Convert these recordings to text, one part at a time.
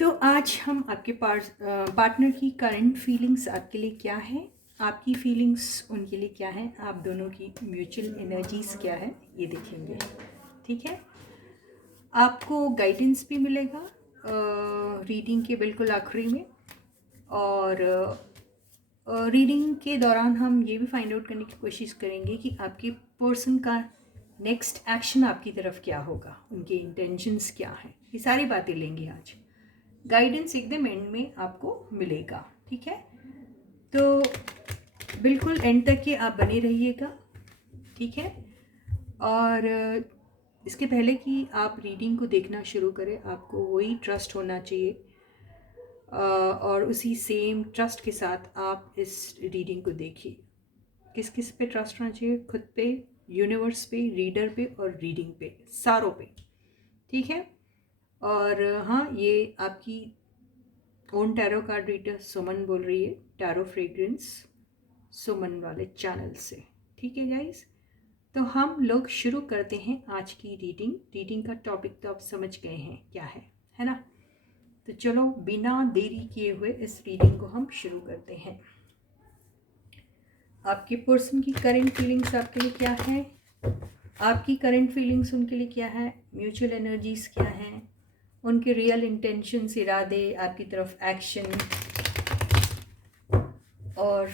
तो आज हम आपके पास पार्टनर की करंट फीलिंग्स आपके लिए क्या है, आपकी फीलिंग्स उनके लिए क्या है, आप दोनों की म्यूचुअल एनर्जीज क्या है, ये देखेंगे। ठीक है, आपको गाइडेंस भी मिलेगा रीडिंग के बिल्कुल आखिरी में। और रीडिंग के दौरान हम ये भी फाइंड आउट करने की कोशिश करेंगे कि आपके पर्सन का नेक्स्ट एक्शन आपकी तरफ क्या होगा, उनके इंटेंशंस क्या हैं, ये सारी बातें लेंगे आज। गाइडेंस एकदम एंड में आपको मिलेगा। ठीक है, तो बिल्कुल एंड तक के आप बने रहिएगा। ठीक है, और इसके पहले कि आप रीडिंग को देखना शुरू करें, आपको वही ट्रस्ट होना चाहिए और उसी सेम ट्रस्ट के साथ आप इस रीडिंग को देखिए। किस किस पे ट्रस्ट होना चाहिए? खुद पे, यूनिवर्स पे, रीडर पे और रीडिंग पे, सारों पे। ठीक है, और हाँ, ये आपकी ओन टैरो कार्ड रीडर सुमन बोल रही है, टैरो फ्रेग्रेंस सुमन वाले चैनल से। ठीक है गाइस, तो हम लोग शुरू करते हैं आज की रीडिंग का टॉपिक तो आप समझ गए हैं क्या है ना? तो चलो बिना देरी किए हुए इस रीडिंग को हम शुरू करते हैं। आपके पर्सन की करंट फीलिंग्स आपके लिए क्या है, आपकी करंट फीलिंग्स उनके लिए क्या है, म्यूचुअल एनर्जीज क्या हैं, उनके रियल इंटेंशंस, इरादे, आपकी तरफ एक्शन और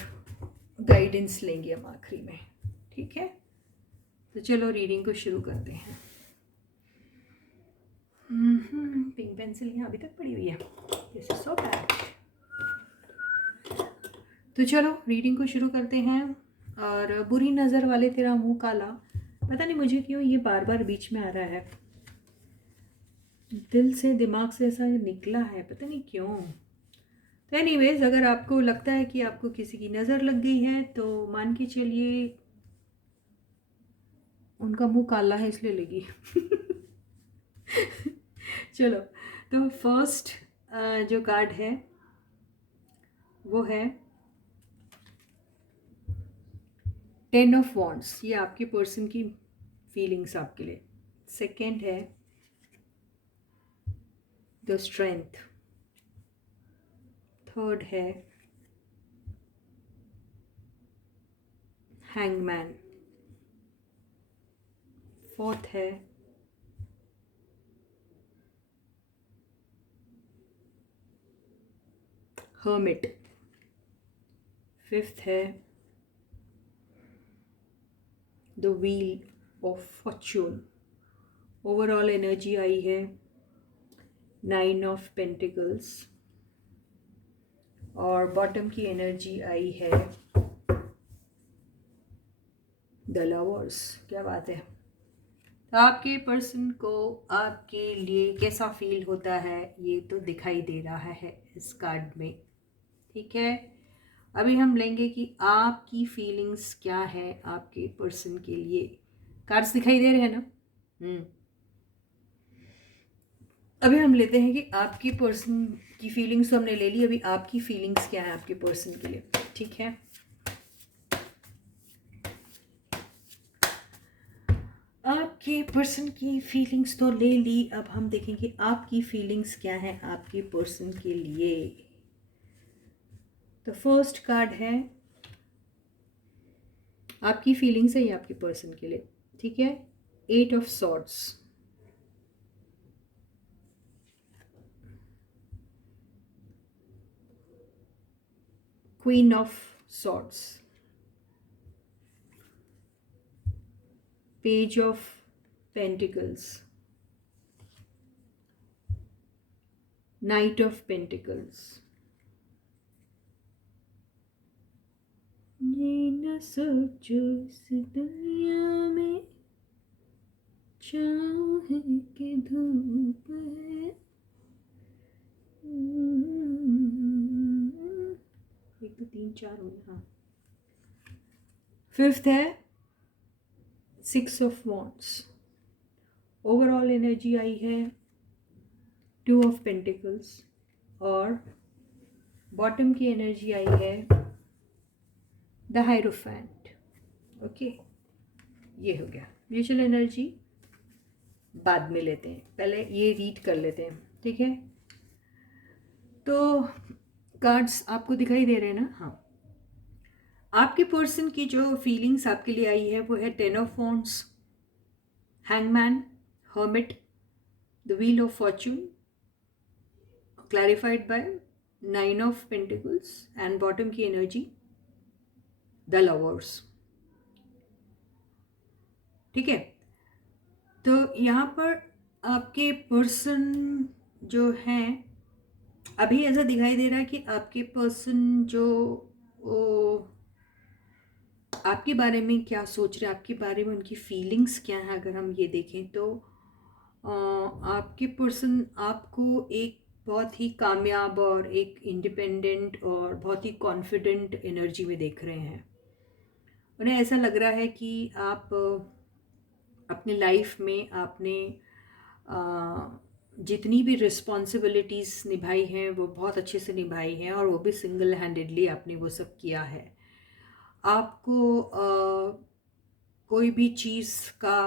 गाइडेंस लेंगे हम आखिरी में। ठीक है, तो चलो रीडिंग को शुरू करते हैं। पिंक पेंसिल यहाँ अभी तक पड़ी हुई है, दिस इज सो बैड। तो चलो रीडिंग को शुरू करते हैं। और बुरी नज़र वाले तेरा मुंह काला, पता नहीं मुझे क्यों ये बार बार बीच में आ रहा है, दिल से दिमाग से ऐसा निकला है, पता नहीं क्यों। तो एनीवेज, अगर आपको लगता है कि आपको किसी की नज़र लग गई है तो मान के चलिए उनका मुंह काला है इसलिए लगी। चलो, तो फर्स्ट जो कार्ड है वो है 10 ऑफ वॉन्ड्स, ये आपके पर्सन की फीलिंग्स आपके लिए। सेकंड है द स्ट्रेंथ। थर्ड है हैंगमैन। फोर्थ है हर्मिट। फिफ्थ है the wheel of fortune. Overall energy आई है 9 ऑफ पेंटिकल्स और बॉटम की एनर्जी आई है द लवर्स। क्या बात है। तो आपके पर्सन को आपके लिए कैसा फील होता है ये तो दिखाई दे रहा है इस कार्ड में। ठीक है, अभी हम लेंगे कि आपकी फीलिंग्स क्या है आपके पर्सन के लिए। कार्ड्स दिखाई दे रहे हैं ना? अभी हम लेते हैं कि आपकी पर्सन की फीलिंग्स तो हमने ले ली, अभी आपकी फीलिंग्स क्या है आपके पर्सन के लिए। ठीक है, आपके पर्सन की फीलिंग्स तो ले ली, अब हम देखेंगे आपकी फीलिंग्स क्या है आपके पर्सन के लिए। तो फर्स्ट कार्ड है, आपकी फीलिंग्स है ये आपके पर्सन के लिए। ठीक है, 8 of swords, queen of swords, page of pentacles, night of pentacles. ये न सोचो इस दुनिया में छाँव है कि धूप है। एक, दो, तीन, चार हो गया। हाँ, फिफ्थ है 6 ऑफ वॉन्ड्स। ओवरऑल एनर्जी आई है 2 ऑफ पेंटिकल्स और बॉटम की एनर्जी आई है द हायरोफेंट। ओके, ये हो गया। म्यूचुअल एनर्जी बाद में लेते हैं, पहले ये रीड कर लेते हैं। ठीक है, तो कार्ड्स आपको दिखाई दे रहे हैं ना? हाँ। आपके पर्सन की जो फीलिंग्स आपके लिए आई है वो है 10 of wands, hangman, hermit, the wheel of fortune, clarified by 9 of pentacles and bottom की एनर्जी द लवर्स। ठीक है, तो यहाँ पर आपके पर्सन जो हैं, अभी ऐसा दिखाई दे रहा है कि आपके पर्सन जो ओ, आपके बारे में क्या सोच रहे हैं, आपके बारे में उनकी फीलिंग्स क्या हैं, अगर हम ये देखें तो आपके पर्सन आपको एक बहुत ही कामयाब और एक इंडिपेंडेंट और बहुत ही कॉन्फिडेंट एनर्जी में देख रहे हैं। उन्हें ऐसा लग रहा है कि आप अपनी लाइफ में आपने जितनी भी रिस्पॉन्सिबिलिटीज़ निभाई हैं वो बहुत अच्छे से निभाई हैं, और वो भी सिंगल हैंडेडली आपने वो सब किया है। आपको कोई भी चीज़ का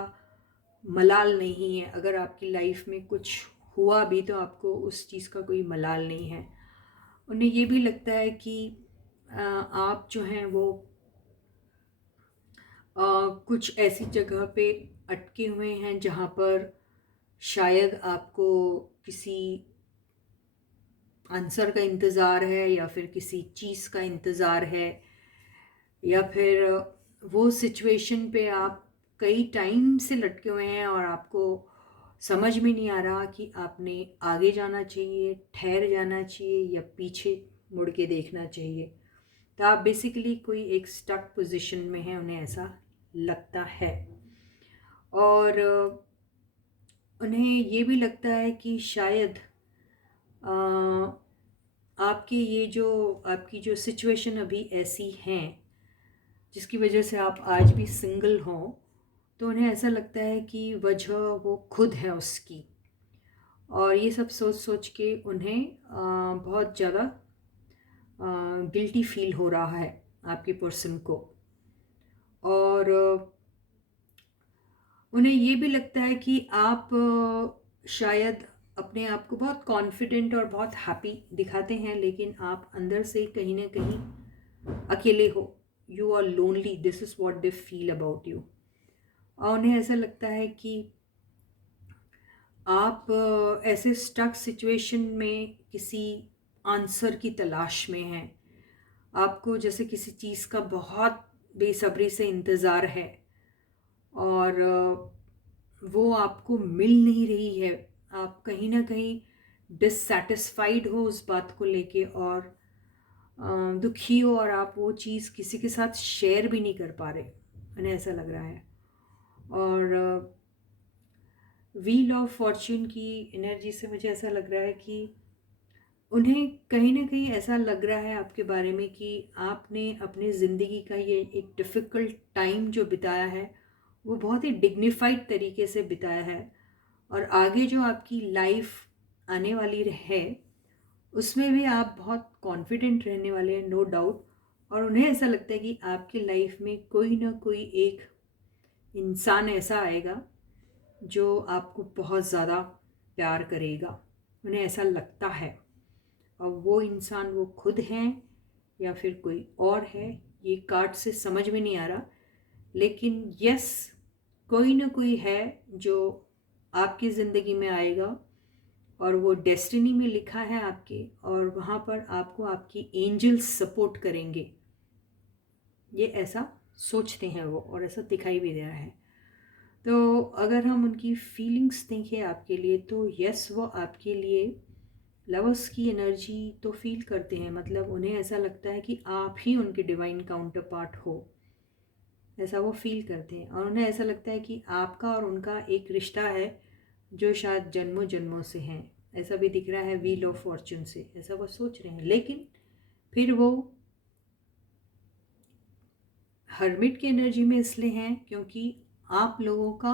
मलाल नहीं है। अगर आपकी लाइफ में कुछ हुआ भी तो आपको उस चीज़ का कोई मलाल नहीं है। उन्हें ये भी लगता है कि आप जो हैं वो कुछ ऐसी जगह पे अटके हुए हैं जहाँ पर शायद आपको किसी आंसर का इंतज़ार है, या फिर किसी चीज़ का इंतज़ार है, या फिर वो सिचुएशन पे आप कई टाइम से लटके हुए हैं और आपको समझ में नहीं आ रहा कि आपने आगे जाना चाहिए, ठहर जाना चाहिए, या पीछे मुड़ के देखना चाहिए। तो आप बेसिकली कोई एक स्टक पोजीशन में हैं, उन्हें ऐसा लगता है। और उन्हें ये भी लगता है कि शायद आपकी ये जो आपकी जो सिचुएशन अभी ऐसी हैं जिसकी वजह से आप आज भी सिंगल हों, तो उन्हें ऐसा लगता है कि वजह वो खुद है उसकी। और ये सब सोच सोच के उन्हें बहुत ज़्यादा गिल्टी फील हो रहा है आपके पर्सन को। और उन्हें ये भी लगता है कि आप शायद अपने आप को बहुत कॉन्फिडेंट और बहुत हैप्पी दिखाते हैं, लेकिन आप अंदर से कहीं ना कहीं अकेले हो। You are lonely, this is what they feel about you. और उन्हें ऐसा लगता है कि आप ऐसे स्टक सिचुएशन में किसी आंसर की तलाश में हैं। आपको जैसे किसी चीज़ का बहुत बेसब्री से इंतज़ार है, और वो आपको मिल नहीं रही है। आप कहीं ना कहीं डिससेटिस्फाइड हो उस बात को लेके, और दुखी हो, और आप वो चीज़ किसी के साथ शेयर भी नहीं कर पा रहे। उन्हें ऐसा लग रहा है। और व्हील ऑफ फॉर्च्यून की एनर्जी से मुझे ऐसा लग रहा है कि उन्हें कहीं ना कहीं ऐसा लग रहा है आपके बारे में कि आपने अपनी ज़िंदगी का ये एक डिफ़िकल्ट टाइम जो बिताया है वो बहुत ही डिग्निफाइड तरीके से बिताया है, और आगे जो आपकी लाइफ आने वाली है उसमें भी आप बहुत कॉन्फिडेंट रहने वाले हैं, नो डाउट। और उन्हें ऐसा लगता है कि आपकी लाइफ में कोई ना कोई एक इंसान ऐसा आएगा जो आपको बहुत ज़्यादा प्यार करेगा। उन्हें ऐसा लगता है। और वो इंसान वो खुद हैं या फिर कोई और है, ये कार्ड से समझ में नहीं आ रहा, लेकिन यस, कोई ना कोई है जो आपकी ज़िंदगी में आएगा, और वो डेस्टिनी में लिखा है आपके, और वहाँ पर आपको आपकी एंजल्स सपोर्ट करेंगे। ये ऐसा सोचते हैं वो, और ऐसा दिखाई भी दे रहा है। तो अगर हम उनकी फीलिंग्स देखें आपके लिए, तो यस, वो आपके लिए लवर्स की एनर्जी तो फील करते हैं। मतलब उन्हें ऐसा लगता है कि आप ही उनके डिवाइन काउंटर पार्ट हो, ऐसा वो फील करते हैं। और उन्हें ऐसा लगता है कि आपका और उनका एक रिश्ता है जो शायद जन्मों जन्मों से हैं। ऐसा भी दिख रहा है व्हील ऑफ फॉर्च्यून से, ऐसा वो सोच रहे हैं। लेकिन फिर वो हर्मिट की एनर्जी में इसलिए हैं क्योंकि आप लोगों का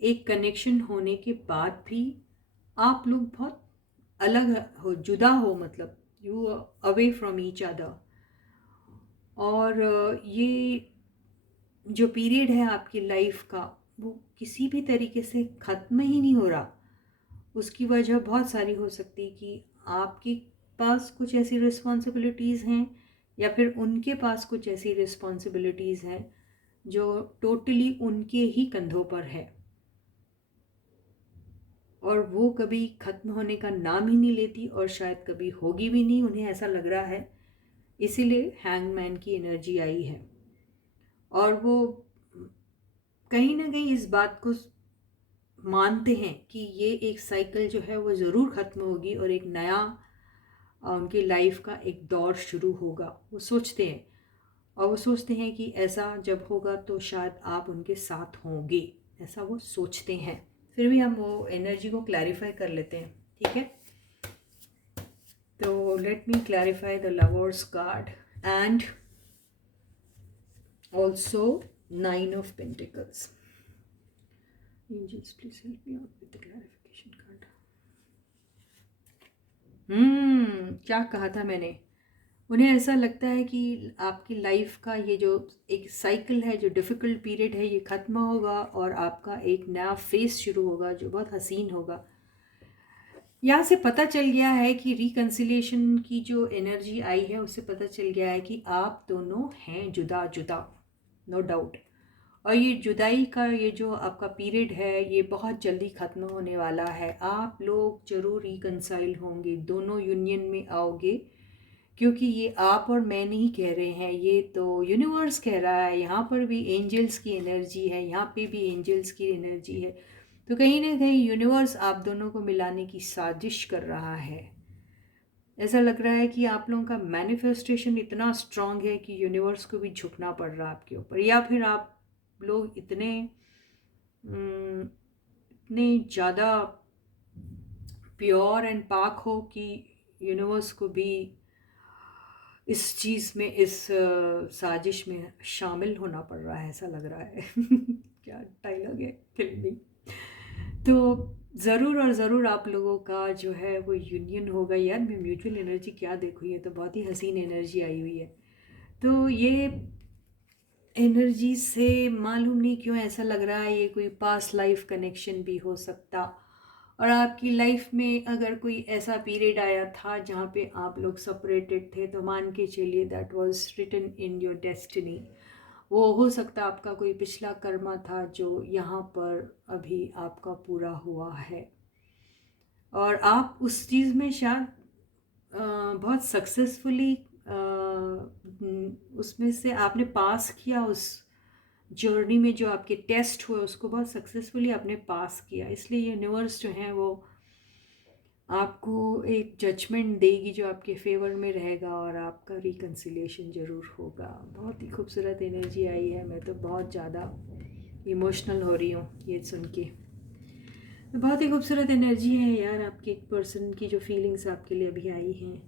एक कनेक्शन होने के बाद भी आप लोग बहुत अलग हो, जुदा हो, मतलब you away from each other. और ये जो पीरियड है आपकी लाइफ का वो किसी भी तरीके से ख़त्म ही नहीं हो रहा। उसकी वजह बहुत सारी हो सकती कि आपकी पास कुछ ऐसी रिस्पॉन्सिबिलिटीज़ हैं या फिर उनके पास कुछ ऐसी रिस्पॉन्सिबिलिटीज़ हैं जो टोटली उनके ही कंधों पर है और वो कभी ख़त्म होने का नाम ही नहीं लेती और शायद कभी होगी भी नहीं, उन्हें ऐसा लग रहा है। इसीलिए हैंगमैन की एनर्जी आई है और वो कहीं ना कहीं इस बात को मानते हैं कि ये एक साइकिल जो है वो ज़रूर ख़त्म होगी और एक नया उनकी लाइफ का एक दौर शुरू होगा। वो सोचते हैं और वो सोचते हैं कि ऐसा जब होगा तो शायद आप उनके साथ होंगे, ऐसा वो सोचते हैं। फिर भी हम वो एनर्जी को क्लैरिफाई कर लेते हैं, ठीक है। तो let me clarify the lovers card and also 9 of pentacles. Angels please help me out with the clarification card. क्या कहा था मैंने? उन्हें ऐसा लगता है कि आपकी लाइफ का ये जो एक साइकिल है, जो डिफ़िकल्ट पीरियड है, ये ख़त्म होगा और आपका एक नया फेस शुरू होगा जो बहुत हसीन होगा। यहाँ से पता चल गया है कि रिकन्सिलिएशन की जो एनर्जी आई है उससे पता चल गया है कि आप दोनों हैं जुदा जुदा, नो डाउट। और ये जुदाई का ये जो आपका पीरियड है ये बहुत जल्दी ख़त्म होने वाला है। आप लोग ज़रूर रिकन्साइल होंगे, दोनों यूनियन में आओगे, क्योंकि ये आप और मैं नहीं कह रहे हैं, ये तो यूनिवर्स कह रहा है। यहाँ पर भी एंजल्स की एनर्जी है, यहाँ पे भी एंजल्स की एनर्जी है। तो कहीं ना कहीं यूनिवर्स आप दोनों को मिलाने की साजिश कर रहा है। ऐसा लग रहा है कि आप लोगों का मैनिफेस्टेशन इतना स्ट्रांग है कि यूनिवर्स को भी झुकना पड़ रहा है आपके ऊपर, या फिर आप लोग इतने ज़्यादा प्योर एंड पाक हो कि यूनिवर्स को भी इस चीज़ में, इस साजिश में शामिल होना पड़ रहा है, ऐसा लग रहा है। क्या डायलॉग है फिल्मी। तो ज़रूर और ज़रूर आप लोगों का जो है वो यूनियन होगा। यार मैं म्यूचुअल एनर्जी क्या देखूँ, ये तो बहुत ही हसीन एनर्जी आई हुई है। तो ये एनर्जी से मालूम नहीं क्यों ऐसा लग रहा है ये कोई पास्ट लाइफ कनेक्शन भी हो सकता। और आपकी लाइफ में अगर कोई ऐसा पीरियड आया था जहाँ पे आप लोग सेपरेटेड थे, तो मान के चलिए that was written in your destiny. वो हो सकता आपका कोई पिछला कर्मा था जो यहाँ पर अभी आपका पूरा हुआ है और आप उस चीज़ में शायद बहुत सक्सेसफुली उसमें से आपने पास किया। उस जर्नी में जो आपके टेस्ट हुए उसको बहुत सक्सेसफुली आपने पास किया, इसलिए यूनिवर्स जो है वो आपको एक जजमेंट देगी जो आपके फेवर में रहेगा और आपका रिकन्सिलिएशन ज़रूर होगा। बहुत ही खूबसूरत एनर्जी आई है, मैं तो बहुत ज़्यादा इमोशनल हो रही हूँ ये सुन के। बहुत ही खूबसूरत एनर्जी है यार, आपके एक पर्सन की जो फीलिंग्स आपके लिए अभी आई हैं।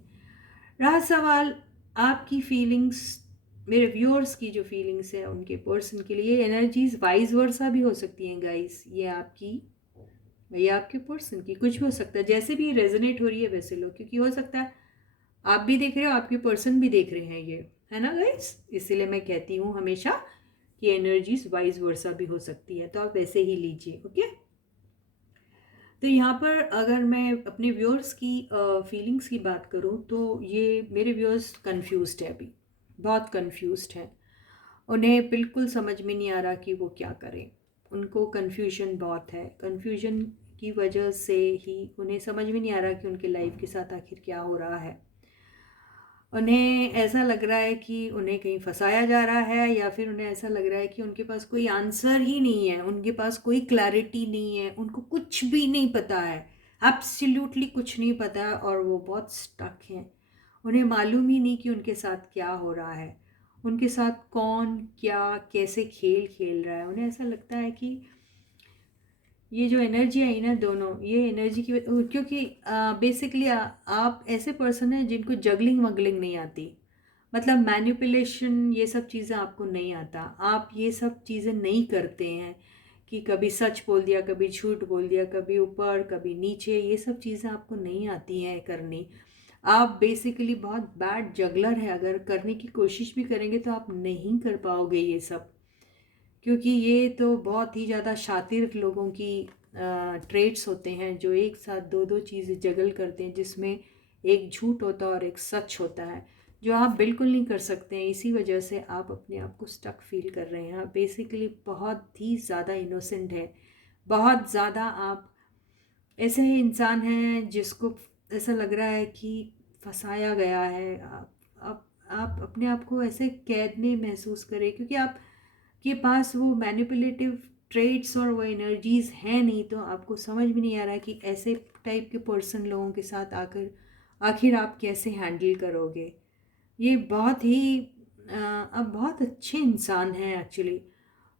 रहा सवाल आपकी फीलिंग्स, मेरे व्यूअर्स की जो फीलिंग्स है उनके पर्सन के लिए एनर्जीज वाइज वर्सा भी हो सकती हैं गाइस। ये आपकी या आपके पर्सन की कुछ भी हो सकता है, जैसे भी रेजोनेट हो रही है वैसे लो, क्योंकि हो सकता है आप भी देख रहे हो, आपके पर्सन भी देख रहे हैं, ये है ना गाइस। इसीलिए मैं कहती हूँ हमेशा कि एनर्जीज वाइज वर्सा भी हो सकती है, तो आप वैसे ही लीजिए, ओके। तो यहाँ पर अगर मैं अपने व्यूअर्स की फीलिंग्स की बात करूँ तो ये मेरे व्यूअर्स कंफ्यूज्ड है, अभी बहुत कंफ्यूज्ड हैं। उन्हें बिल्कुल समझ में नहीं आ रहा कि वो क्या करें, उनको कन्फ्यूजन बहुत है। कन्फ्यूजन की वजह से ही उन्हें समझ में नहीं आ रहा कि उनके लाइफ के साथ आखिर क्या हो रहा है। उन्हें ऐसा लग रहा है कि उन्हें कहीं फंसाया जा रहा है, या फिर उन्हें ऐसा लग रहा है कि उनके पास कोई आंसर ही नहीं है, उनके पास कोई क्लैरिटी नहीं है, उनको कुछ भी नहीं पता है, एब्सोल्युटली कुछ नहीं पता है और वो बहुत स्टक हैं। उन्हें मालूम ही नहीं कि उनके साथ क्या हो रहा है, उनके साथ कौन क्या कैसे खेल खेल रहा है। उन्हें ऐसा लगता है कि ये जो एनर्जी आई ना दोनों, ये एनर्जी की, क्योंकि बेसिकली आप ऐसे पर्सन हैं जिनको जगलिंग वगलिंग नहीं आती, मतलब मैनिपुलेशन, ये सब चीज़ें आपको नहीं आता। आप ये सब चीज़ें नहीं करते हैं कि कभी सच बोल दिया, कभी झूठ बोल दिया, कभी ऊपर कभी नीचे, ये सब चीज़ें आपको नहीं आती हैं करनी। आप बेसिकली बहुत बैड जगलर है, अगर करने की कोशिश भी करेंगे तो आप नहीं कर पाओगे ये सब, क्योंकि ये तो बहुत ही ज़्यादा शातिर लोगों की ट्रेट्स होते हैं जो एक साथ दो दो चीज़ें जगल करते हैं, जिसमें एक झूठ होता है और एक सच होता है, जो आप बिल्कुल नहीं कर सकते हैं। इसी वजह से आप अपने आप को स्टक फील कर रहे हैं। आप बेसिकली बहुत ही ज़्यादा इनोसेंट है, बहुत ज़्यादा आप ऐसे ही इंसान हैं जिसको ऐसा लग रहा है कि फंसाया गया है। आप अपने आप को ऐसे कैद में महसूस करें, क्योंकि आप के पास वो मैनिपुलेटिव ट्रेड्स और वो एनर्जीज़ हैं नहीं, तो आपको समझ भी नहीं आ रहा है कि ऐसे टाइप के पर्सन लोगों के साथ आकर आखिर आप कैसे हैंडल करोगे। ये बहुत ही आप बहुत अच्छे इंसान हैं एक्चुअली,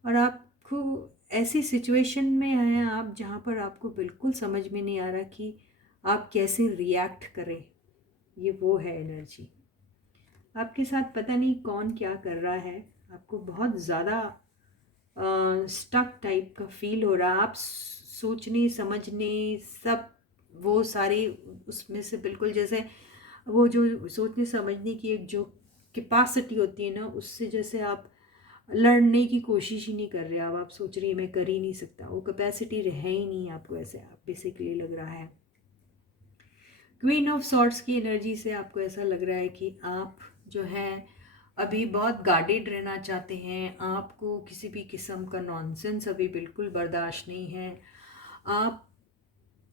और आपको ऐसी सिचुएशन में हैं आप जहाँ पर आपको बिल्कुल समझ में नहीं आ रहा कि आप कैसे रिएक्ट करें। ये वो है एनर्जी आपके साथ। पता नहीं कौन क्या कर रहा है, आपको बहुत ज़्यादा स्टक टाइप का फील हो रहा है। आप सोचने समझने सब वो सारे उसमें से बिल्कुल जैसे वो जो सोचने समझने की एक जो कैपेसिटी होती है ना, उससे जैसे आप लड़ने की कोशिश ही नहीं कर रहे। अब आप सोच रही है मैं कर ही नहीं सकता, वो कैपेसिटी रह ही नहीं आपको, ऐसे आप बेसिकली लग रहा है। क्वीन ऑफ सॉर्ट्स की एनर्जी से आपको ऐसा लग रहा है कि आप जो हैं अभी बहुत गार्डेड रहना चाहते हैं। आपको किसी भी किस्म का नॉनसेंस अभी बिल्कुल बर्दाश्त नहीं है। आप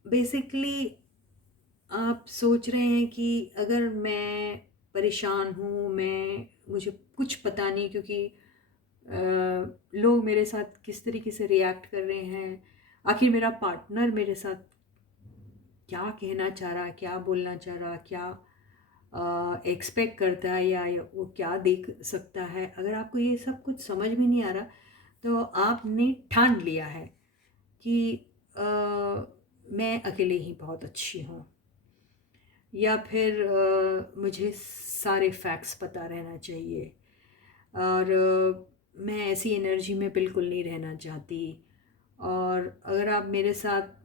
बेसिकली आप सोच रहे हैं कि अगर मैं परेशान हूँ, मुझे कुछ पता नहीं, क्योंकि लोग मेरे साथ किस तरीके से रिएक्ट कर रहे हैं, आखिर मेरा पार्टनर मेरे साथ क्या कहना चाह रहा, क्या बोलना चाह रहा, क्या एक्सपेक्ट करता है, या वो क्या देख सकता है। अगर आपको ये सब कुछ समझ में नहीं आ रहा, तो आपने ठान लिया है कि अ, मैं अकेले ही बहुत अच्छी हूँ, या फिर मुझे सारे फैक्ट्स पता रहना चाहिए, और मैं ऐसी एनर्जी में बिल्कुल नहीं रहना चाहती। और अगर आप मेरे साथ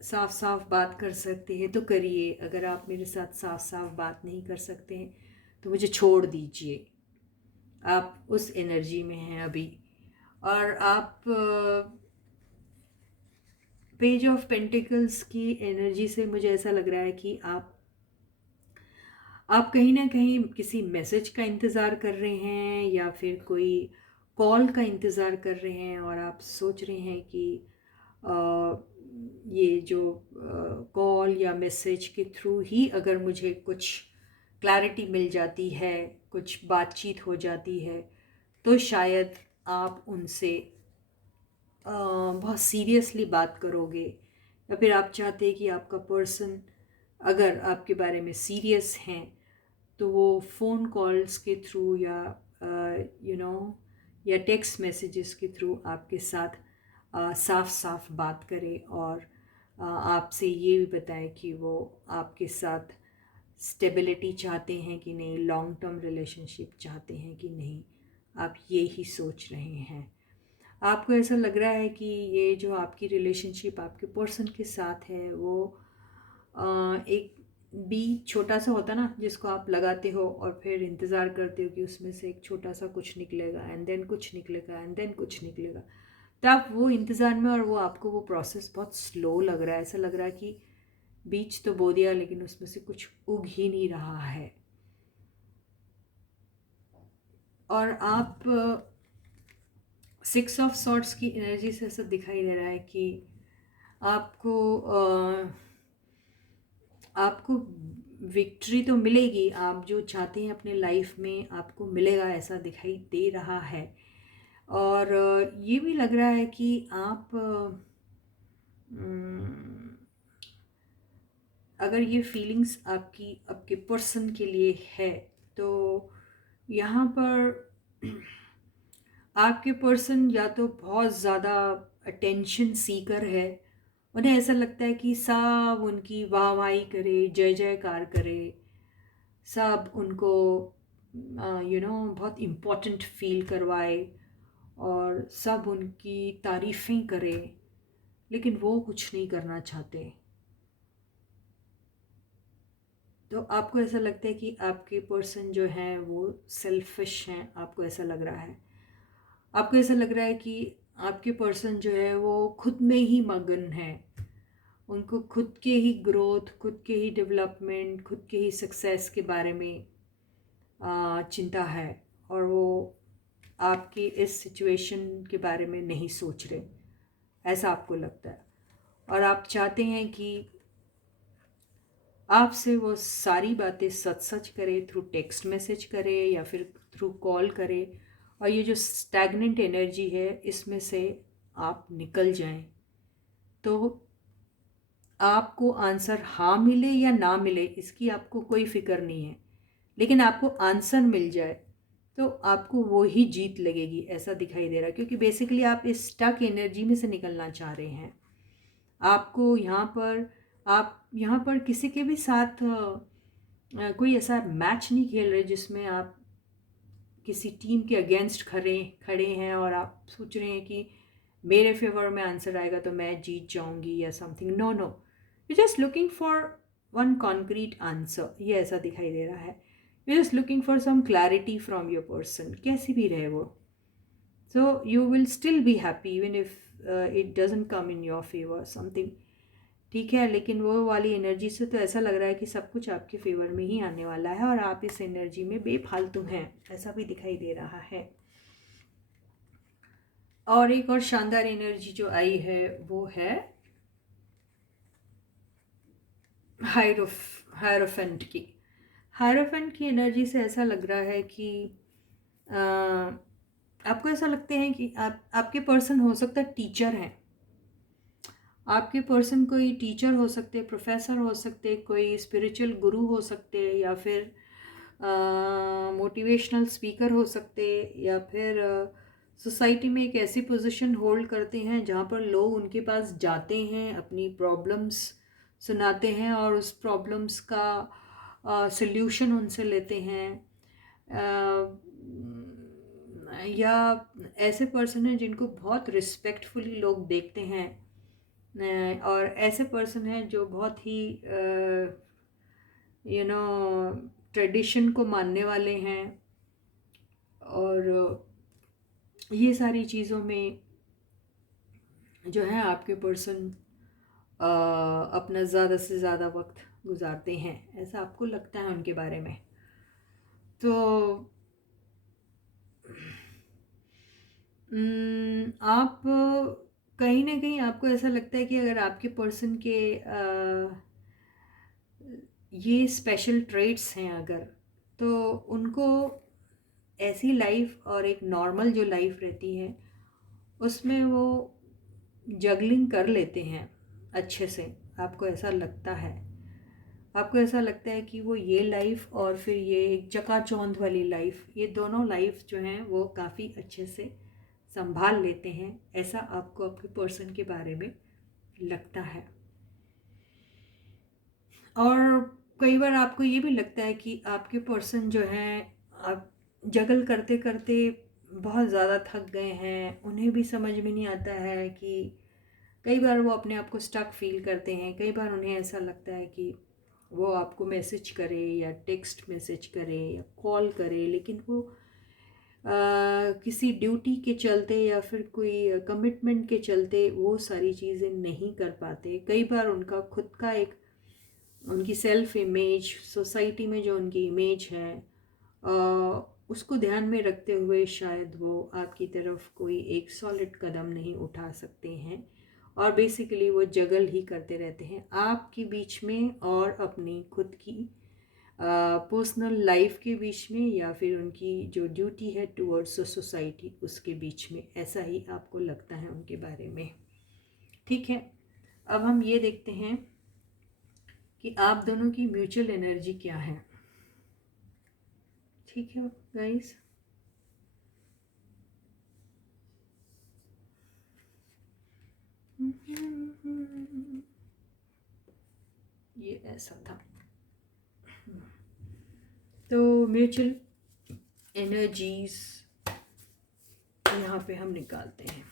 साफ साफ बात कर सकते हैं तो करिए, अगर आप मेरे साथ साफ साफ बात नहीं कर सकते हैं तो मुझे छोड़ दीजिए। आप उस एनर्जी में हैं अभी। और आप पेज ऑफ पेंटिकल्स की एनर्जी से मुझे ऐसा लग रहा है कि आप कहीं ना कहीं किसी मैसेज का इंतज़ार कर रहे हैं, या फिर कोई कॉल का इंतज़ार कर रहे हैं, और आप सोच रहे हैं कि ये जो कॉल या मैसेज के थ्रू ही अगर मुझे कुछ क्लैरिटी मिल जाती है, कुछ बातचीत हो जाती है, तो शायद आप उनसे बहुत सीरियसली बात करोगे। या फिर आप चाहते हैं कि आपका पर्सन अगर आपके बारे में सीरियस हैं तो वो फ़ोन कॉल्स के थ्रू या यू नो या टेक्स्ट मैसेजेस के थ्रू आपके साथ साफ साफ बात करे, और आपसे ये भी बताए कि वो आपके साथ स्टेबिलिटी चाहते हैं कि नहीं, लॉन्ग टर्म रिलेशनशिप चाहते हैं कि नहीं। आप ये ही सोच रहे हैं। आपको ऐसा लग रहा है कि ये जो आपकी रिलेशनशिप आपके पर्सन के साथ है, वो एक बी छोटा सा होता ना, जिसको आप लगाते हो और फिर इंतज़ार करते हो कि उसमें से एक छोटा सा कुछ निकलेगा, एंड देन कुछ निकलेगा, एंड देन कुछ निकलेगा। तो आप वो इंतज़ार में, और वो आपको वो प्रोसेस बहुत स्लो लग रहा है। ऐसा लग रहा है कि बीज तो बो दिया लेकिन उसमें से कुछ उग ही नहीं रहा है। और आप 6 ऑफ सॉर्ट्स की एनर्जी से ऐसा दिखाई दे रहा है कि आपको आपको विक्ट्री तो मिलेगी, आप जो चाहते हैं अपने लाइफ में आपको मिलेगा, ऐसा दिखाई दे रहा है। और ये भी लग रहा है कि आप अगर ये फीलिंग्स आपकी आपके पर्सन के लिए है, तो यहाँ पर आपके पर्सन या तो बहुत ज़्यादा अटेंशन सीकर है, उन्हें ऐसा लगता है कि सब उनकी वाहवाही करे, जय जयकार करे, सब उनको बहुत इम्पोर्टेंट फील करवाए, और सब उनकी तारीफ़ें करे, लेकिन वो कुछ नहीं करना चाहते। तो आपको ऐसा लगता है कि आपके पर्सन जो हैं वो सेल्फिश हैं, आपको ऐसा लग रहा है। आपको ऐसा लग रहा है कि आपके पर्सन जो है वो खुद में ही मगन है, उनको खुद के ही ग्रोथ, खुद के ही डेवलपमेंट, खुद के ही सक्सेस के बारे में चिंता है, और वो आपकी इस सिचुएशन के बारे में नहीं सोच रहे, ऐसा आपको लगता है। और आप चाहते हैं कि आपसे वो सारी बातें सच सच करे, थ्रू टेक्स्ट मैसेज करे या फिर थ्रू कॉल करे, और ये जो स्टैग्नेंट एनर्जी है इसमें से आप निकल जाएं। तो आपको आंसर हाँ मिले या ना मिले इसकी आपको कोई फिक्र नहीं है, लेकिन आपको आंसर मिल जाए तो आपको वो ही जीत लगेगी, ऐसा दिखाई दे रहा है। क्योंकि बेसिकली आप इस स्टक एनर्जी में से निकलना चाह रहे हैं। आपको आप यहाँ पर किसी के भी साथ कोई ऐसा मैच नहीं खेल रहे जिसमें आप किसी टीम के अगेंस्ट खड़े हैं और आप सोच रहे हैं कि मेरे फेवर में आंसर आएगा तो मैं जीत जाऊंगी या something. No no, you just looking for one concrete answer, ये ऐसा दिखाई दे रहा है। You just looking for some clarity from your person, कैसी भी रहे वो। So you will still be happy even if it doesn't come in your favour something, ठीक है। लेकिन वो वाली एनर्जी से तो ऐसा लग रहा है कि सब कुछ आपके फेवर में ही आने वाला है और आप इस एनर्जी में बेफालतू हैं, ऐसा भी दिखाई दे रहा है। और एक और शानदार एनर्जी जो आई है वो है हायरोफेंट की। हायरोफेंट की एनर्जी से ऐसा लग रहा है कि आपको ऐसा लगते हैं कि आपके पर्सन हो सकता है टीचर हैं। आपके पर्सन कोई टीचर हो सकते, प्रोफेसर हो सकते, कोई स्पिरिचुअल गुरु हो सकते, या फिर मोटिवेशनल स्पीकर हो सकते, या फिर सोसाइटी में एक ऐसी पोजीशन होल्ड करते हैं जहाँ पर लोग उनके पास जाते हैं, अपनी प्रॉब्लम्स सुनाते हैं और उस प्रॉब्लम्स का सल्यूशन उनसे लेते हैं। या ऐसे पर्सन हैं जिनको बहुत रिस्पेक्टफुली लोग देखते हैं, और ऐसे पर्सन हैं जो बहुत ही ट्रेडिशन को मानने वाले हैं। और ये सारी चीज़ों में जो है आपके पर्सन अपना ज़्यादा से ज़्यादा वक्त गुजारते हैं, ऐसा आपको लगता है उनके बारे में। तो आप कहीं ना कहीं आपको ऐसा लगता है कि अगर आपके पर्सन के ये स्पेशल ट्रेट्स हैं अगर, तो उनको ऐसी लाइफ और एक नॉर्मल जो लाइफ रहती है उसमें वो जगलिंग कर लेते हैं अच्छे से। आपको ऐसा लगता है, आपको ऐसा लगता है कि वो ये लाइफ और फिर ये एक चकाचौंध वाली लाइफ, ये दोनों लाइफ जो हैं वो काफ़ी अच्छे से संभाल लेते हैं, ऐसा आपको आपके पर्सन के बारे में लगता है। और कई बार आपको ये भी लगता है कि आपके पर्सन जो हैं आप जगल करते करते बहुत ज़्यादा थक गए हैं, उन्हें भी समझ में नहीं आता है कि कई बार वो अपने आप को स्टक फील करते हैं। कई बार उन्हें ऐसा लगता है कि वो आपको मैसेज करे या टेक्स्ट मैसेज करे या कॉल करे, लेकिन वो किसी ड्यूटी के चलते या फिर कोई कमिटमेंट के चलते वो सारी चीज़ें नहीं कर पाते। कई बार उनका खुद का एक उनकी सेल्फ इमेज, सोसाइटी में जो उनकी इमेज है उसको ध्यान में रखते हुए शायद वो आपकी तरफ कोई एक सॉलिड कदम नहीं उठा सकते हैं, और बेसिकली वो जगल ही करते रहते हैं आपके बीच में और अपनी खुद की पर्सनल लाइफ के बीच में, या फिर उनकी जो ड्यूटी है टुवर्ड्स सोसाइटी उसके बीच में। ऐसा ही आपको लगता है उनके बारे में, ठीक है। अब हम ये देखते हैं कि आप दोनों की म्यूचुअल एनर्जी क्या है, ठीक है गाइस। ये ऐसा था। तो म्यूचुअल एनर्जीज यहाँ पे हम निकालते हैं।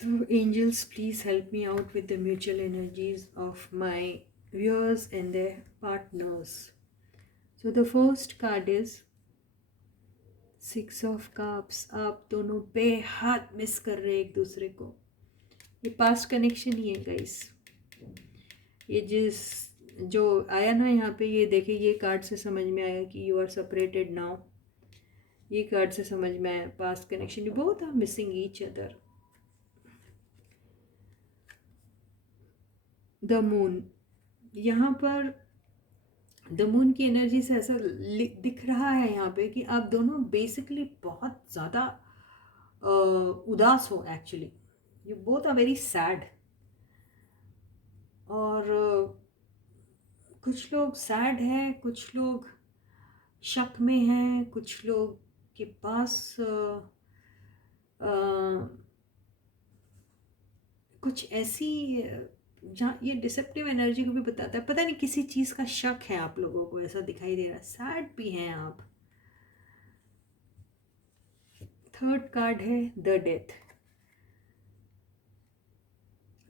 तो angels please help me out with the mutual energies of my viewers and their partners. So the first card is 6 of cups. आप दोनों बेहद मिस कर रहे हैं एक दूसरे को, ये पास्ट कनेक्शन ही है गाइस। ये जो आया ना यहाँ पे, ये देखिए, ये कार्ड से समझ में आया कि यू आर सेपरेटेड नाउ। ये कार्ड से समझ में आया past connection, you both are missing each other. The moon, यहाँ पर द मून की एनर्जी से ऐसा दिख रहा है यहाँ पे कि आप दोनों बेसिकली बहुत ज़्यादा उदास हो actually. You both are very sad. और कुछ लोग सैड हैं, कुछ लोग शक में हैं, कुछ लोग के पास कुछ ऐसी जहाँ ये डिसेप्टिव एनर्जी को भी बताता है, पता नहीं किसी चीज़ का शक है आप लोगों को, ऐसा दिखाई दे रहा है। सैड भी हैं आप। थर्ड कार्ड है द डेथ।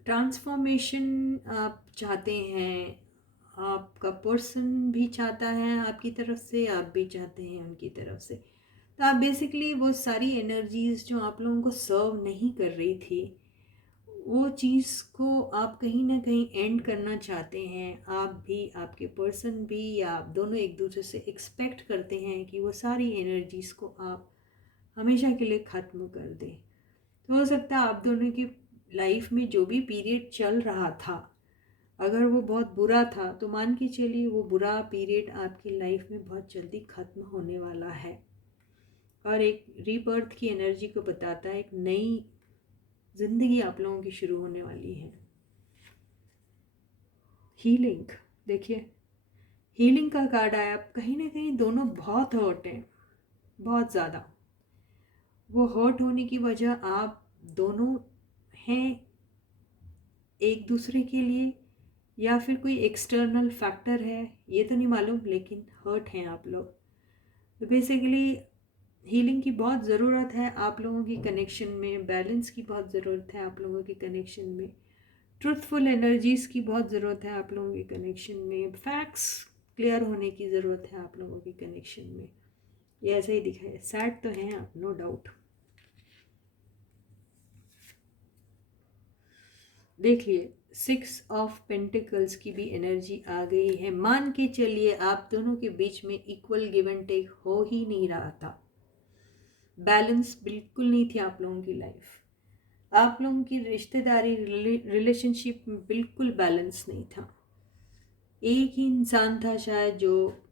ट्रांसफॉर्मेशन आप चाहते हैं, आपका पर्सन भी चाहता है आपकी तरफ से, आप भी चाहते हैं उनकी तरफ से। तो आप बेसिकली वो सारी एनर्जीज़ जो आप लोगों को सर्व नहीं कर रही थी, वो चीज़ को आप कहीं ना कहीं एंड करना चाहते हैं। आप भी, आपके पर्सन भी, या आप दोनों एक दूसरे से एक्सपेक्ट करते हैं कि वो सारी एनर्जीज़ को आप हमेशा के लिए ख़त्म कर दें। तो हो सकता है आप दोनों की लाइफ में जो भी पीरियड चल रहा था, अगर वो बहुत बुरा था, तो मान के चलिए वो बुरा पीरियड आपकी लाइफ में बहुत जल्दी ख़त्म होने वाला है और एक रीबर्थ की एनर्जी को बताता है। एक नई ज़िंदगी आप लोगों की शुरू होने वाली है। हीलिंग, देखिए हीलिंग का कार्ड आया। कहीं ना कहीं दोनों बहुत हर्ट हैं, बहुत ज़्यादा। वो हर्ट होने की वजह आप दोनों हैं एक दूसरे के लिए, या फिर कोई एक्सटर्नल फैक्टर है, ये तो नहीं मालूम, लेकिन हर्ट हैं आप लोग। तो बेसिकली हीलिंग की बहुत ज़रूरत है आप लोगों की कनेक्शन में, बैलेंस की बहुत ज़रूरत है आप लोगों के कनेक्शन में, ट्रुथफुल एनर्जीज़ की बहुत ज़रूरत है आप लोगों के कनेक्शन में, फैक्ट्स क्लियर होने की ज़रूरत है आप लोगों के कनेक्शन में। ये ऐसे ही दिखाए। सैड तो हैं आप, नो डाउट। देखिए 6 ऑफ पेंटिकल्स की भी एनर्जी आ गई है। मान के चलिए आप दोनों के बीच में इक्वल गिव एंड टेक हो ही नहीं रहा था, बैलेंस बिल्कुल नहीं थी आप लोगों की लाइफ। आप लोगों की रिश्तेदारी रिलेशनशिप में बिल्कुल बैलेंस नहीं था। एक ही इंसान था शायद जो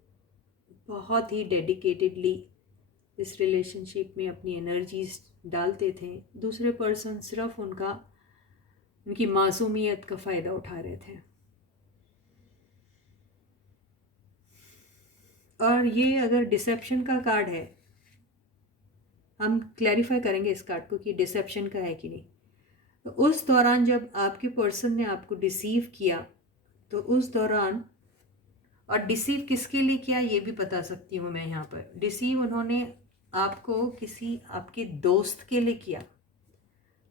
बहुत ही डेडिकेटेडली इस रिलेशनशिप में अपनी एनर्जीज डालते थे। दूसरे पर्सन सिर्फ उनकी मासूमियत का फ़ायदा उठा रहे थे। और ये अगर डिसेप्शन का कार्ड है, हम क्लैरिफाई करेंगे इस कार्ड को कि डिसेप्शन का है कि नहीं। तो उस दौरान जब आपके पर्सन ने आपको डिसीव किया, तो उस दौरान, और डिसीव किसके लिए किया ये भी बता सकती हूँ मैं यहाँ पर। डिसीव उन्होंने आपको किसी आपके दोस्त के लिए किया,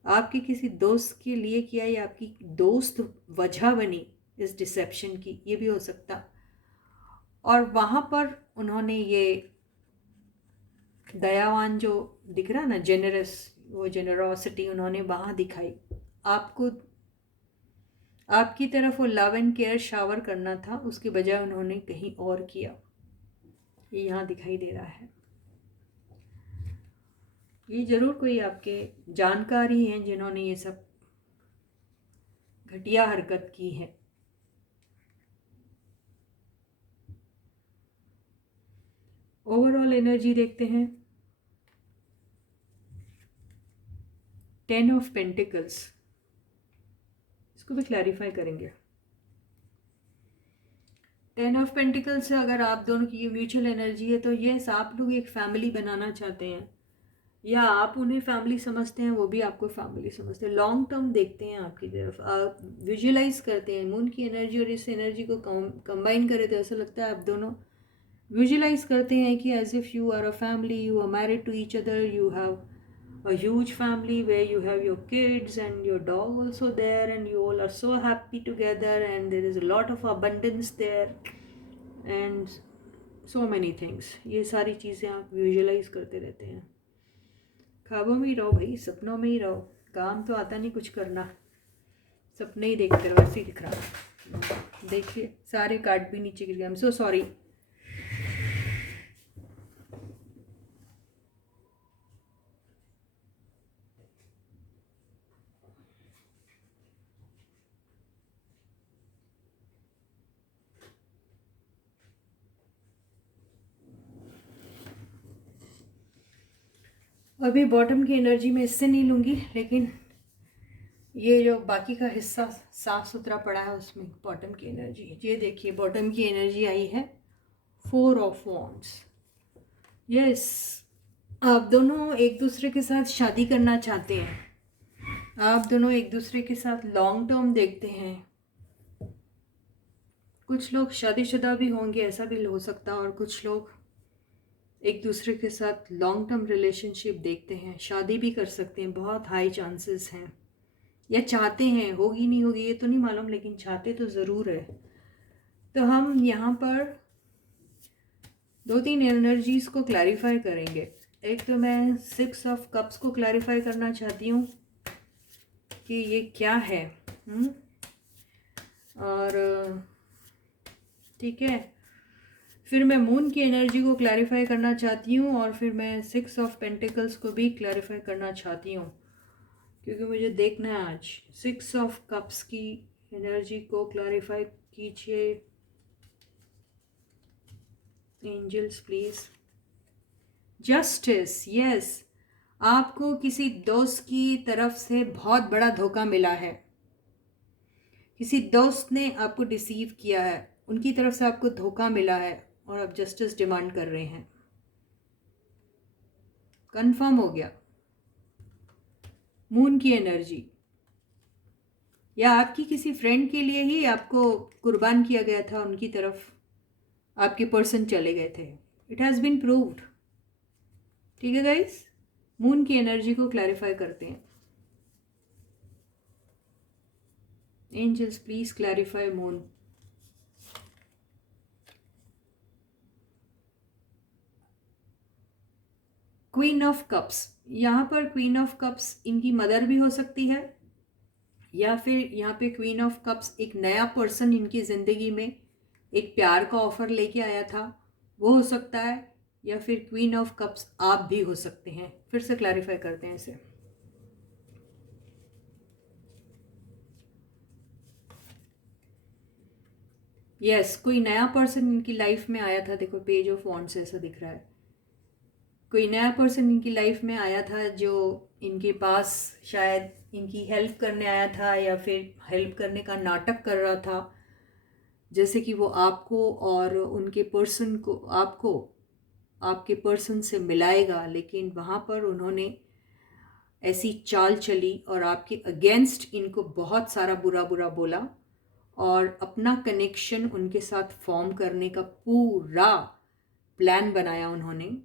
आपके किसी दोस्त के लिए किया, या आपकी दोस्त वजह बनी इस डिसेप्शन की, ये भी हो सकता। और वहाँ पर उन्होंने ये दयावान जो दिख रहा ना, जेनरस, वो जेनरोसिटी उन्होंने वहाँ दिखाई आपको। आपकी तरफ वो लव एंड केयर शावर करना था, उसके बजाय उन्होंने कहीं और किया, ये यहाँ दिखाई दे रहा है। ये ज़रूर कोई आपके जानकार ही हैं जिन्होंने ये सब घटिया हरकत की है। ओवरऑल एनर्जी देखते हैं। 10 ऑफ पेंटिकल्स, इसको भी क्लैरिफाई करेंगे। 10 ऑफ पेंटिकल्स से अगर आप दोनों की ये म्यूचुअल एनर्जी है, तो ये आप लोग एक फैमिली बनाना चाहते हैं, या आप उन्हें फैमिली समझते हैं, वो भी आपको फैमिली समझते हैं। लॉन्ग टर्म देखते हैं आपकी तरफ, आप विजुलाइज करते हैं। मून की एनर्जी और इस एनर्जी को कंबाइन करें तो ऐसा लगता है आप दोनों विजुलाइज करते हैं कि as if you are a family, you are married to each other, you have a huge family where you have your kids and your dog also there, and you all are so happy together, and there is a lot of abundance there and so many things। ये सारी चीज़ें आप visualise करते रहते हैं। ख्वाबों में ही रहो भाई, सपनों में ही रहो, काम तो आता नहीं कुछ करना। सपने ही देखते रहो, वैसे ही दिख रहा। देखिए सारे कार्ड भी नीचे गिर गए, आई एम सो सॉरी। अभी बॉटम की एनर्जी में इससे नहीं लूँगी, लेकिन ये जो बाकी का हिस्सा साफ सुथरा पड़ा है उसमें बॉटम की एनर्जी। ये देखिए बॉटम की एनर्जी आई है 4 ऑफ वॉन्ड्स। यस, आप दोनों एक दूसरे के साथ शादी करना चाहते हैं, आप दोनों एक दूसरे के साथ लॉन्ग टर्म देखते हैं। कुछ लोग शादीशुदा भी होंगे, ऐसा भी हो सकता है, और कुछ लोग एक दूसरे के साथ लॉन्ग टर्म रिलेशनशिप देखते हैं, शादी भी कर सकते हैं, बहुत हाई चांसेस हैं, या चाहते हैं। होगी नहीं होगी ये तो नहीं मालूम, लेकिन चाहते तो ज़रूर है। तो हम यहाँ पर 2-3 एनर्जीज़ को क्लैरिफाई करेंगे। एक तो मैं 6 ऑफ कप्स को क्लैरिफाई करना चाहती हूँ कि ये क्या है। और ठीक है, फिर मैं मून की एनर्जी को क्लैरिफाई करना चाहती हूँ, और फिर मैं 6 ऑफ पेंटिकल्स को भी क्लैरिफाई करना चाहती हूँ, क्योंकि मुझे देखना है आज 6 ऑफ कप्स की एनर्जी को क्लैरिफाई कीजिए एंजल्स प्लीज। जस्टिस, यस, आपको किसी दोस्त की तरफ से बहुत बड़ा धोखा मिला है, किसी दोस्त ने आपको डिसीव किया है, उनकी तरफ से आपको धोखा मिला है और आप जस्टिस डिमांड कर रहे हैं। कंफर्म हो गया। मून की एनर्जी, या आपकी किसी फ्रेंड के लिए ही आपको कुर्बान किया गया था, उनकी तरफ आपके पर्सन चले गए थे। It has been proved. ठीक है गाइस, मून की एनर्जी को क्लैरिफाई करते हैं। Angels please clarify moon. Queen of cups, यहाँ पर क्वीन ऑफ कप्स इनकी मदर भी हो सकती है, या फिर यहाँ पे क्वीन ऑफ कप्स एक नया पर्सन इनकी ज़िंदगी में एक प्यार का ऑफर लेके आया था, वो हो सकता है, या फिर क्वीन ऑफ कप्स आप भी हो सकते हैं। फिर से क्लैरिफाई करते हैं इसे। यस, कोई नया पर्सन इनकी लाइफ में आया था। देखो पेज ऑफ वॉन्ड्स ऐसा दिख रहा है, कोई नया पर्सन इनकी लाइफ में आया था जो इनके पास शायद इनकी हेल्प करने आया था, या फिर हेल्प करने का नाटक कर रहा था, जैसे कि वो आपको और उनके पर्सन को, आपको आपके पर्सन से मिलाएगा, लेकिन वहाँ पर उन्होंने ऐसी चाल चली और आपके अगेंस्ट इनको बहुत सारा बुरा बुरा बोला, और अपना कनेक्शन उनके साथ फॉर्म करने का पूरा प्लान बनाया उन्होंने,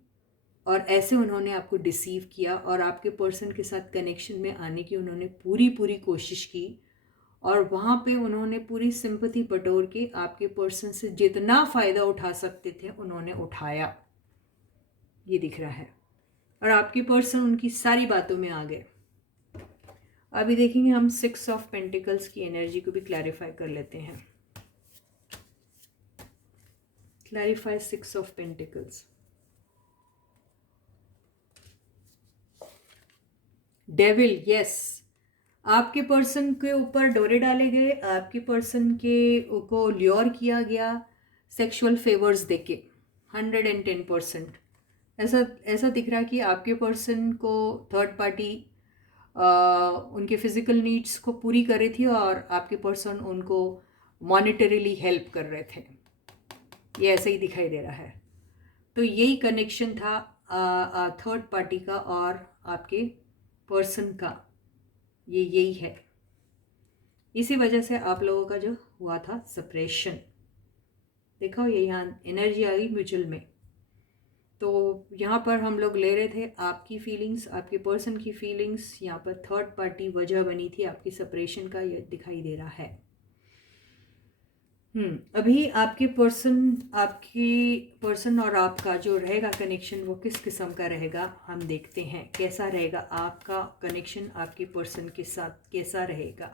और ऐसे उन्होंने आपको डिसीव किया, और आपके पर्सन के साथ कनेक्शन में आने की उन्होंने पूरी पूरी कोशिश की, और वहाँ पे उन्होंने पूरी सिंपैथी बटोर के आपके पर्सन से जितना फ़ायदा उठा सकते थे उन्होंने उठाया, ये दिख रहा है, और आपके पर्सन उनकी सारी बातों में आ गए। अभी देखेंगे हम 6 ऑफ पेंटिकल्स की एनर्जी को भी क्लैरिफाई कर लेते हैं। Clarify 6 of pentacles. Devil, yes, आपके पर्सन के ऊपर डोरे डाले गए, आपके पर्सन के को ल्योर किया गया सेक्सुअल फेवर्स देके 110%। ऐसा दिख रहा है कि आपके पर्सन को थर्ड पार्टी उनके फिजिकल नीड्स को पूरी कर रही थी, और आपके पर्सन उनको मॉनेटरीली हेल्प कर रहे थे। ये ऐसे ही दिखाई दे रहा है। तो यही कनेक्शन था थर्ड पार्टी का और आपके पर्सन का, ये यही है। इसी वजह से आप लोगों का जो हुआ था सेपरेशन, देखो ये यहाँ एनर्जी आ गई म्यूचुअल में। तो यहाँ पर हम लोग ले रहे थे आपकी फीलिंग्स, आपके पर्सन की फीलिंग्स, यहाँ पर थर्ड पार्टी वजह बनी थी आपकी सेपरेशन का, ये दिखाई दे रहा है। अभी आपके पर्सन और आपका जो रहेगा कनेक्शन वो किस किस्म का रहेगा, हम देखते हैं कैसा रहेगा आपका कनेक्शन आपके पर्सन के साथ, कैसा रहेगा।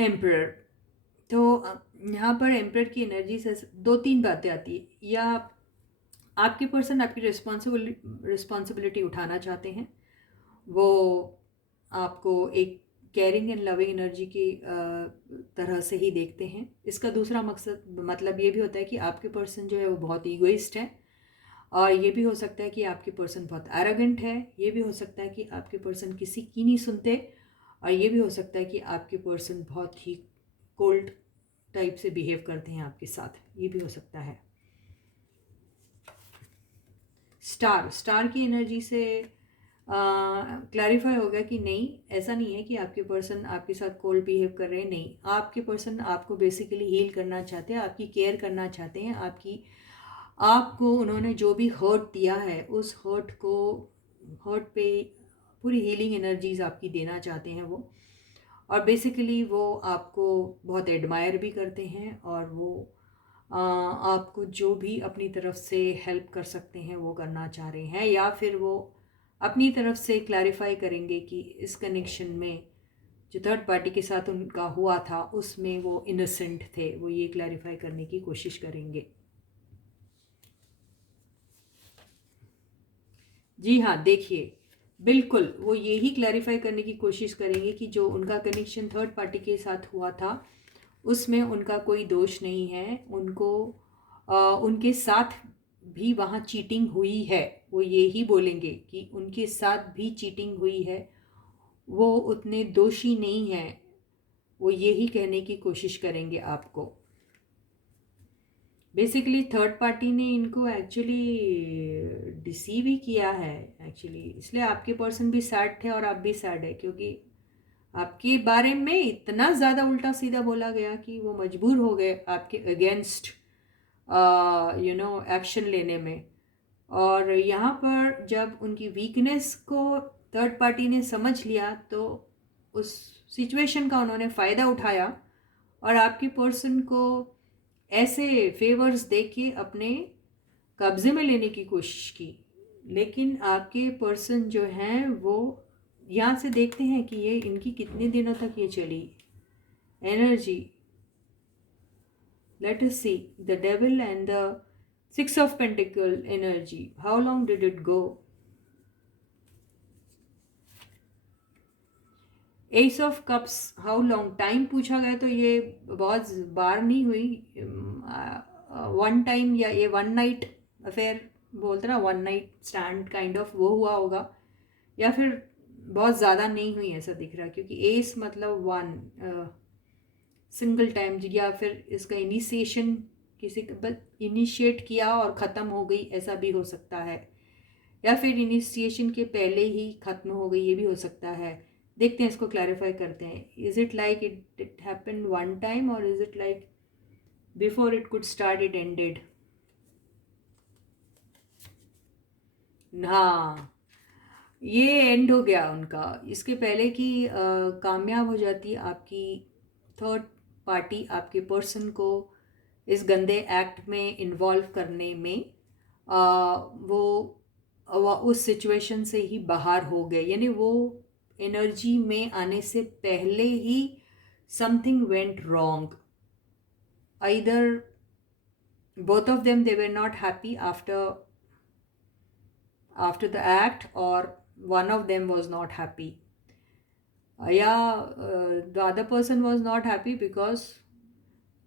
एम्परर। तो यहाँ पर एम्परर की एनर्जी से दो तीन बातें आती है, या आपके पर्सन आपकी रिस्पॉन्सिबिलिटी उठाना चाहते हैं, वो आपको एक केयरिंग एंड लविंग एनर्जी की तरह से ही देखते हैं। इसका दूसरा मतलब ये भी होता है कि आपके पर्सन जो है वो बहुत ईगोइस्ट है, और ये भी हो सकता है कि आपके पर्सन बहुत एरोगेंट है। ये भी हो सकता है कि आपके पर्सन किसी की नहीं सुनते, और ये भी हो सकता है कि आपके पर्सन बहुत ही कोल्ड टाइप से बिहेव करते हैं आपके साथ, ये भी हो सकता है। स्टार की एनर्जी से क्लैरिफाई हो गया कि नहीं, ऐसा नहीं है कि आपके पर्सन आपके साथ कोल्ड बिहेव कर रहे हैं, नहीं, आपके पर्सन आपको बेसिकली हील करना चाहते हैं, आपकी केयर करना चाहते हैं, आपको उन्होंने जो भी हर्ट दिया है उस हर्ट पे पूरी हीलिंग एनर्जीज आपकी देना चाहते हैं वो। और बेसिकली वो आपको बहुत एडमायर भी करते हैं, और वो आपको जो भी अपनी तरफ से हेल्प कर सकते हैं वो करना चाह रहे हैं, या फिर वो अपनी तरफ से क्लैरिफाई करेंगे कि इस कनेक्शन में जो थर्ड पार्टी के साथ उनका हुआ था उसमें वो इनोसेंट थे, वो ये क्लैरिफाई करने की कोशिश करेंगे। जी हाँ, देखिए, बिल्कुल वो यही क्लैरिफाई करने की कोशिश करेंगे कि जो उनका कनेक्शन थर्ड पार्टी के साथ हुआ था उसमें उनका कोई दोष नहीं है, उनके साथ भी वहाँ चीटिंग हुई है, वो यही बोलेंगे कि उनके साथ भी चीटिंग हुई है, वो उतने दोषी नहीं हैं, वो यही कहने की कोशिश करेंगे आपको। बेसिकली थर्ड पार्टी ने इनको एक्चुअली डिसीव ही किया है एक्चुअली, इसलिए आपके पर्सन भी सैड थे और आप भी सैड है, क्योंकि आपके बारे में इतना ज़्यादा उल्टा सीधा बोला गया कि वो मजबूर हो गए आपके अगेंस्ट एक्शन लेने में। और यहाँ पर जब उनकी वीकनेस को थर्ड पार्टी ने समझ लिया तो उस सिचुएशन का उन्होंने फ़ायदा उठाया और आपके पर्सन को ऐसे फेवर्स दे के अपने कब्जे में लेने की कोशिश की। लेकिन आपके पर्सन जो हैं वो यहाँ से देखते हैं कि ये इनकी कितने दिनों तक ये चली energy. Let us see the devil and the 6 of pentacle energy, how long did it go. S of cups, how long time पूछा गया तो ये बहुत बार नहीं हुई, वन टाइम, या ये वन नाइट अफेयर बोलते ना, one night stand kind of वो हुआ होगा, या फिर बहुत ज़्यादा नहीं हुई ऐसा दिख रहा है, क्योंकि एस मतलब वन सिंगल टाइम, या फिर इसका इनिशिएशन किसी इनिशिएट किया और ख़त्म हो गई, ऐसा भी हो सकता है, या फिर इनिशिएशन के पहले ही ख़त्म हो गई, ये भी हो सकता है। देखते हैं, इसको क्लैरिफाई करते हैं। Is it like it happened one time, और is it like before it could start it ended. हाँ, ये एंड हो गया उनका, इसके पहले कि कामयाब हो जाती आपकी थर्ड पार्टी आपके पर्सन को इस गंदे एक्ट में इन्वॉल्व करने में, वो उस सिचुएशन से ही बाहर हो गए, यानी वो एनर्जी में आने से पहले ही something went wrong. Either both of them, they were not happy after the act, or one of them was not happy, the other person was not happy because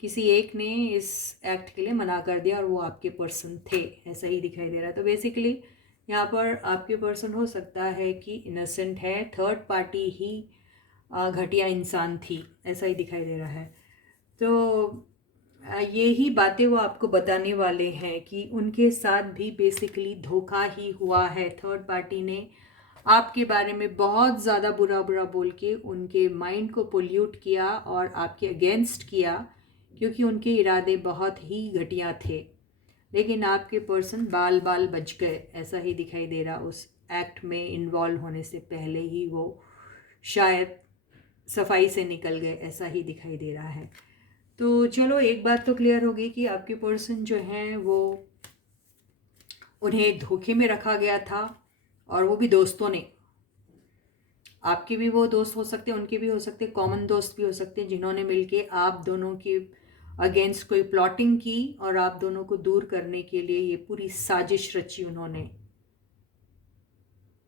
किसी एक ने इस एक्ट के लिए मना कर दिया और वो आपके पर्सन थे, ऐसा ही दिखाई दे रहा है। तो बेसिकली यहाँ पर आपके पर्सन हो सकता है कि इनोसेंट है, थर्ड पार्टी ही घटिया इंसान थी, ऐसा ही दिखाई दे रहा है। तो यही बातें वो आपको बताने वाले हैं कि उनके साथ भी बेसिकली धोखा ही हुआ है। थर्ड पार्टी ने आपके बारे में बहुत ज़्यादा बुरा बोल के उनके माइंड को पोल्यूट किया और आपके अगेंस्ट किया, क्योंकि उनके इरादे बहुत ही घटिया थे। लेकिन आपके पर्सन बाल बच गए, ऐसा ही दिखाई दे रहा। उस एक्ट में इन्वॉल्व होने से पहले ही वो शायद सफाई से निकल गए, ऐसा ही दिखाई दे रहा है। तो चलो, एक बात तो क्लियर हो गई कि आपके पर्सन जो हैं वो, उन्हें धोखे में रखा गया था, और वो भी दोस्तों ने। आपके भी वो दोस्त हो सकते हैं, उनके भी हो सकते हैं, कॉमन दोस्त भी हो सकते हैं, जिन्होंने मिलके आप दोनों के अगेंस्ट कोई प्लॉटिंग की और आप दोनों को दूर करने के लिए ये पूरी साजिश रची उन्होंने।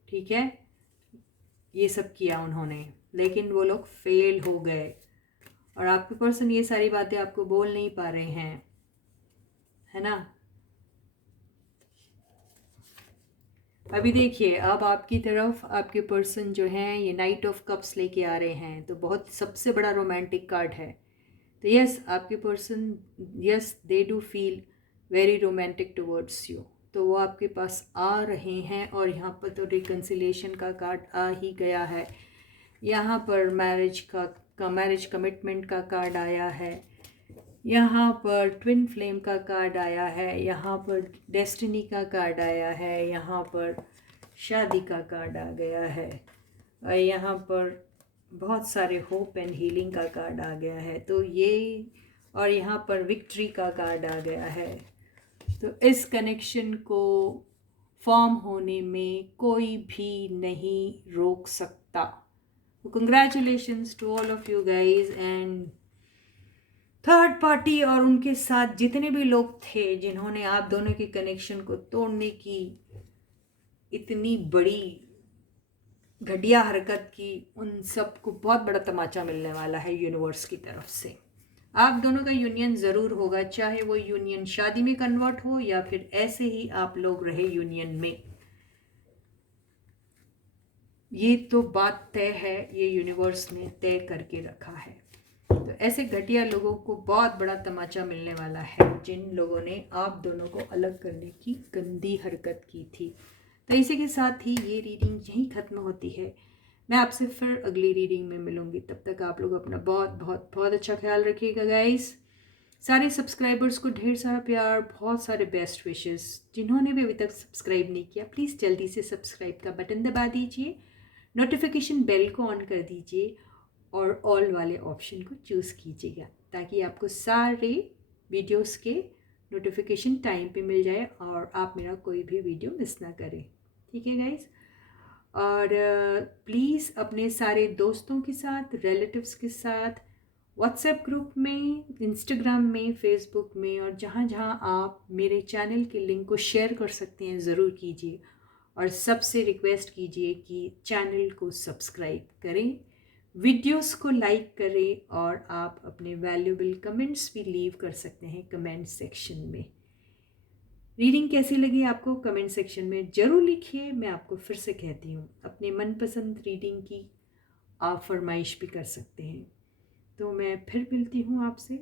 ठीक है, ये सब किया उन्होंने, लेकिन वो लोग फेल हो गए और आपके पर्सन ये सारी बातें आपको बोल नहीं पा रहे हैं, है ना। अभी देखिए, अब आपकी तरफ आपके पर्सन जो हैं ये नाइट ऑफ कप्स लेके आ रहे हैं, तो बहुत सबसे बड़ा रोमांटिक कार्ड है। तो यस, आपके person, yes they do feel very romantic towards you, तो वो आपके पास आ रहे हैं। और यहाँ पर तो रिकन्सिलेशन का कार्ड आ ही गया है, यहाँ पर मैरिज कमिटमेंट का कार्ड आया है, यहाँ पर ट्विन फ्लेम का कार्ड आया है, यहाँ पर डेस्टिनी का कार्ड आया है, यहाँ पर शादी का कार्ड आ गया है, और यहाँ पर बहुत सारे होप एंड हीलिंग का कार्ड आ गया है। तो ये, और यहाँ पर विक्ट्री का कार्ड आ गया है। तो इस कनेक्शन को फॉर्म होने में कोई भी नहीं रोक सकता। तो congratulations to all of you guys. And third party और उनके साथ जितने भी लोग थे जिन्होंने आप दोनों के कनेक्शन को तोड़ने की इतनी बड़ी घटिया हरकत की, उन सबको बहुत बड़ा तमाचा मिलने वाला है यूनिवर्स की तरफ से। आप दोनों का यूनियन ज़रूर होगा, चाहे वो यूनियन शादी में कन्वर्ट हो या फिर ऐसे ही आप लोग रहे यूनियन में। ये तो बात तय है, ये यूनिवर्स ने तय करके रखा है। तो ऐसे घटिया लोगों को बहुत बड़ा तमाचा मिलने वाला है जिन लोगों ने आप दोनों को अलग करने की गंदी हरकत की थी। तो इसी के साथ ही ये रीडिंग यहीं ख़त्म होती है। मैं आपसे फिर अगली रीडिंग में मिलूंगी, तब तक आप लोग अपना बहुत बहुत बहुत अच्छा ख्याल रखिएगा गाइस। सारे सब्सक्राइबर्स को ढेर सारा प्यार, बहुत सारे बेस्ट विशेस। जिन्होंने भी अभी तक सब्सक्राइब नहीं किया, प्लीज़ जल्दी से सब्सक्राइब का बटन दबा दीजिए, नोटिफिकेशन बेल को ऑन कर दीजिए और ऑल वाले ऑप्शन को चूज़ कीजिएगा, ताकि आपको सारे वीडियोस के नोटिफिकेशन टाइम पे मिल जाए और आप मेरा कोई भी वीडियो मिस ना करें। ठीक है गाइस। और प्लीज़ अपने सारे दोस्तों के साथ, रिलेटिव्स के साथ, व्हाट्सएप ग्रुप में, इंस्टाग्राम में, फेसबुक में और जहाँ जहाँ आप मेरे चैनल के लिंक को शेयर कर सकते हैं ज़रूर कीजिए। और सबसे रिक्वेस्ट कीजिए कि चैनल को सब्सक्राइब करें, वीडियोस को लाइक करें और आप अपने वैल्यूएबल कमेंट्स भी लीव कर सकते हैं कमेंट सेक्शन में। रीडिंग कैसी लगी आपको कमेंट सेक्शन में ज़रूर लिखिए। मैं आपको फिर से कहती हूँ, अपने मनपसंद रीडिंग की आप फरमाइश भी कर सकते हैं। तो मैं फिर मिलती हूँ आपसे,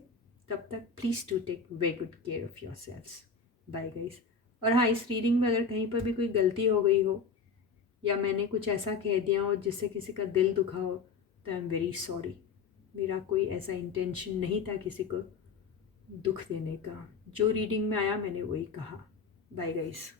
तब तक please to take very good care of your selves. Bye guys. और हाँ, इस रीडिंग में अगर कहीं पर भी कोई गलती हो गई हो या मैंने कुछ ऐसा कह दिया हो जिससे किसी का दिल दुखा हो, तो आई एम वेरी सॉरी। मेरा कोई ऐसा इंटेंशन नहीं था किसी को दुख देने का। जो रीडिंग में आया मैंने वही कहा। Bye guys.